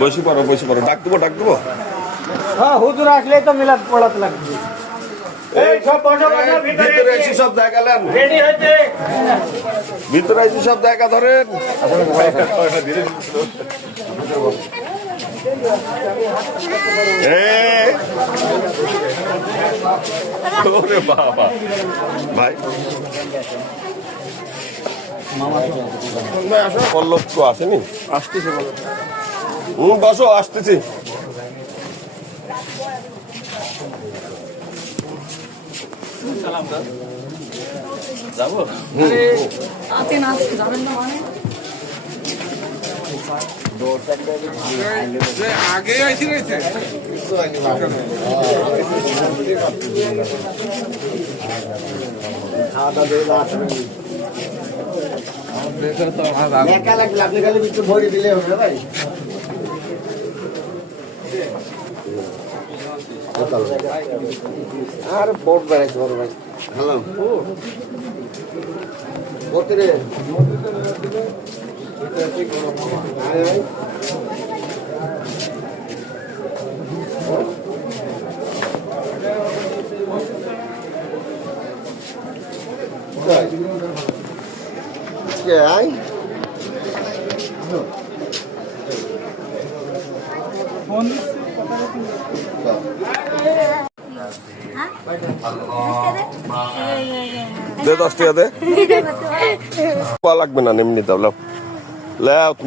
বসে পড়ো ডাক দেবো হ্যাঁ হুজুর আসলে তো মিলাদ পড়াতে লাগবে। এই সব বসো ভিতরে এসে সব জায়গা নেন, রেডি হয়েছে। ভিতরে এসে সব জায়গা ধরেন। ওরে বাবা ভাই পল্লব তো আসেনি, আসতেছে বলো। বসো আসতেছি। যাবো আগে আইসি রয়েছে আর বোট বেড়াইছে বড় ভাই। হ্যালো বলতে দে 10 টাকা দে, লাগবে না এমনি দাও।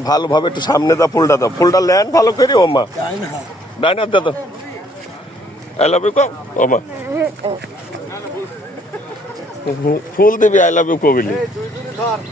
ভালোভাবে একটু সামনে দাও, ফুলটা লেন ভালো করে। ও মা ডাইনার দে তো, আই লাভ ইউ কো। ও মা ফুল দিবি আই লাভ ইউ কবিলি।